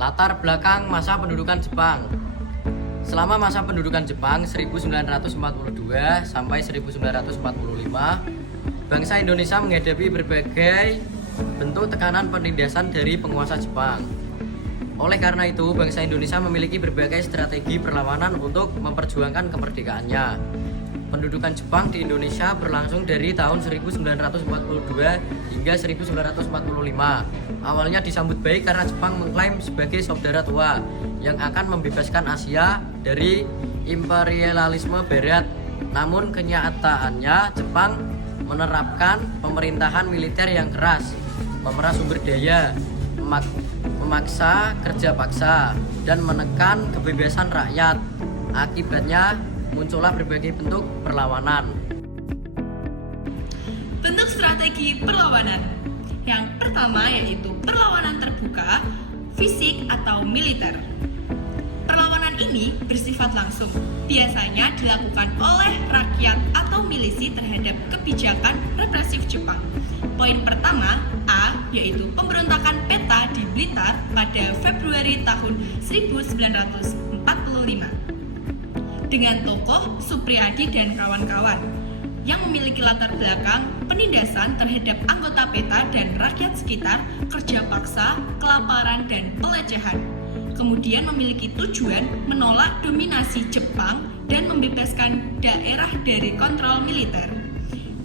Latar belakang masa pendudukan Jepang. Selama masa pendudukan Jepang 1942 sampai 1945, bangsa Indonesia menghadapi berbagai bentuk tekanan penindasan dari penguasa Jepang. Oleh karena itu, bangsa Indonesia memiliki berbagai strategi perlawanan untuk memperjuangkan kemerdekaannya. Pendudukan Jepang di Indonesia berlangsung dari tahun 1942 hingga 1945. Awalnya disambut baik karena Jepang mengklaim sebagai saudara tua yang akan membebaskan Asia dari imperialisme Barat. Namun kenyataannya Jepang menerapkan pemerintahan militer yang keras, memeras sumber daya, memaksa kerja paksa, dan menekan kebebasan rakyat. Akibatnya muncullah berbagai bentuk perlawanan. Bentuk strategi perlawanan. Yang pertama yaitu perlawanan terbuka, fisik atau militer. Perlawanan ini bersifat langsung, biasanya dilakukan oleh rakyat atau milisi terhadap kebijakan represif Jepang. Poin pertama, A, yaitu pemberontakan PETA di Blitar pada Februari tahun 1945. Dengan tokoh Supriyadi dan kawan-kawan yang memiliki latar belakang penindasan terhadap anggota PETA dan rakyat sekitar, kerja paksa, kelaparan, dan pelecehan. Kemudian memiliki tujuan menolak dominasi Jepang dan membebaskan daerah dari kontrol militer.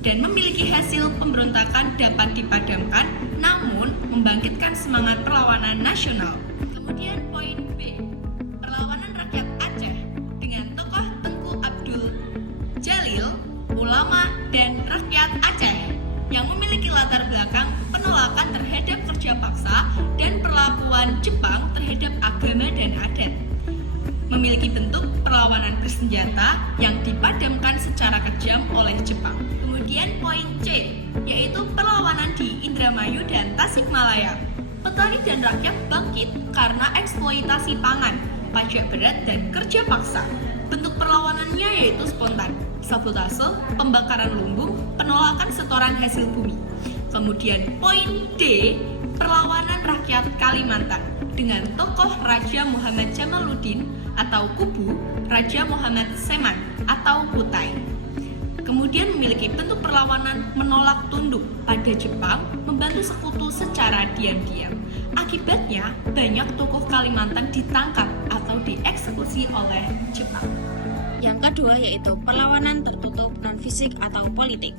Dan memiliki hasil pemberontakan dapat dipadamkan, namun membangkitkan semangat perlawanan nasional. Kemudian poin B, perlawanan rakyat Aceh dengan tokoh Tengku Abdul Jalil, ulama, dan rakyat Aceh yang memiliki latar belakang penolakan terhadap kerja paksa dan perlakuan Jepang terhadap agama dan adat. Memiliki bentuk perlawanan bersenjata yang dipadamkan secara kejam oleh Jepang. Kemudian poin C, yaitu perlawanan di Indramayu dan Tasikmalaya. Petani dan rakyat bangkit karena eksploitasi pangan, pajak berat, dan kerja paksa. Bentuk perlawanannya yaitu spontan, sabotase, pembakaran lumbung, penolakan setoran hasil bumi. Kemudian poin D, perlawanan rakyat Kalimantan dengan tokoh Raja Muhammad Jamaluddin atau Kubu, Raja Muhammad Seman atau Kutai. Kemudian memiliki bentuk perlawanan menolak tunduk pada Jepang, membantu sekutu secara diam-diam. Akibatnya, banyak tokoh Kalimantan ditangkap atau dieksekusi oleh Jepang. Yang kedua yaitu perlawanan tertutup non-fisik atau politik.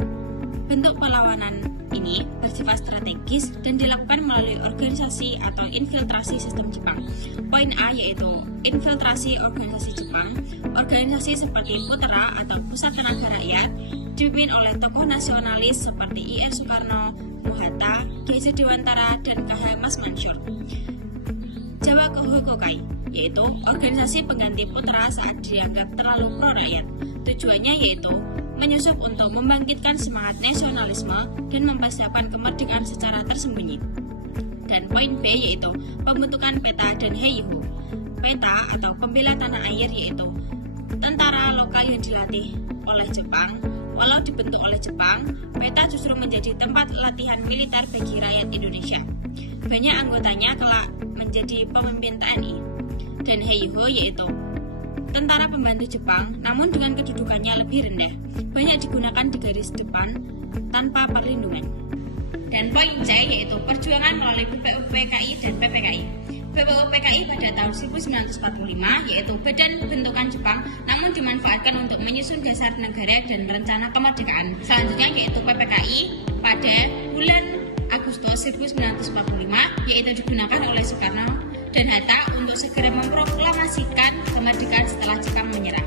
Bentuk perlawanan ini bersifat strategis dan dilakukan melalui organisasi atau infiltrasi sistem Jepang. Poin A yaitu infiltrasi organisasi Jepang. Organisasi seperti Putra atau Pusat Tenaga Rakyat dipimpin oleh tokoh nasionalis seperti I.E. Soekarno, Muhatta, G.J. Dewantara, dan K.H. Mas Mansur. Jawa Kohokokai yaitu organisasi pengganti Putra saat dianggap terlalu pro-rakyat. Tujuannya yaitu menyusup untuk membangkitkan semangat nasionalisme dan mempersiapkan kemerdekaan secara tersembunyi. Dan poin B yaitu pembentukan PETA dan Heiho. PETA atau pembela tanah air yaitu tentara lokal yang dilatih oleh Jepang. Walau dibentuk oleh Jepang, PETA justru menjadi tempat latihan militer bagi rakyat Indonesia. Banyak anggotanya kelak menjadi pemimpin TNI. Dan Heiho yaitu tentara pembantu Jepang, namun dengan kedudukannya lebih rendah, banyak digunakan di garis depan tanpa perlindungan. Dan poin C yaitu perjuangan melalui BPUPKI dan PPKI. BPUPKI pada tahun 1945 yaitu badan bentukan Jepang, namun dimanfaatkan untuk menyusun dasar negara dan merencana kemerdekaan. Selanjutnya yaitu PPKI pada bulan Agustus 1945 yaitu digunakan oleh Soekarno dan Hatta untuk segera memproklamasikan kemerdekaan setelah Jepang menyerah.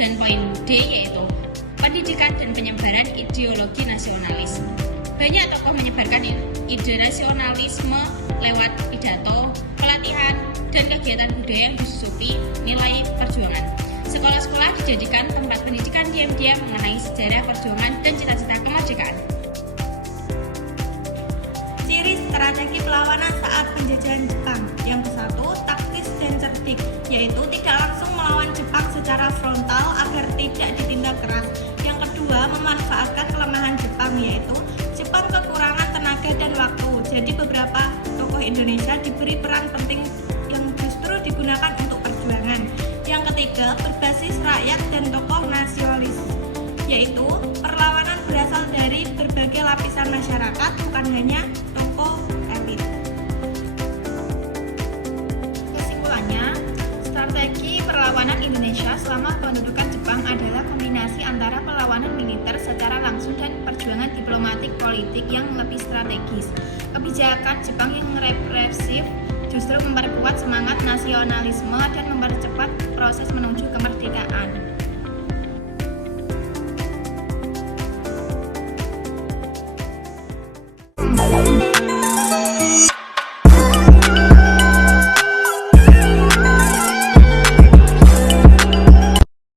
Dan poin D yaitu pendidikan dan penyebaran ideologi nasionalis. Banyak tokoh menyebarkan ide nasionalisme lewat pidato, pelatihan, dan kegiatan budaya yang disusupi nilai perjuangan. Sekolah-sekolah dijadikan tempat pendidikan diam-diam mengenai sejarah perjuangan dan cita-cita kemerdekaan. Ciri strategi perlawanan saat penjajahan Jepang. Yang ke-1, taktis dan cerdik, yaitu tidak langsung melawan Jepang secara frontal agar tidak ditindak keras. Yang kedua, memanfaatkan kelemahan Jepang, yaitu Jepang kekurangan tenaga dan waktu. Jadi beberapa tokoh Indonesia diberi peran penting yang digunakan untuk perjuangan. Yang ketiga, berbasis rakyat dan tokoh nasionalis, yaitu perlawanan berasal dari berbagai lapisan masyarakat, bukan hanya tokoh elit. Kesimpulannya, strategi perlawanan Indonesia selama pendudukan Jepang adalah kombinasi antara perlawanan militer secara langsung dan perjuangan diplomatik politik yang lebih strategis. Kebijakan Jepang yang represif justru memperkuat semangat nasionalisme dan mempercepat proses menuju kemerdekaan.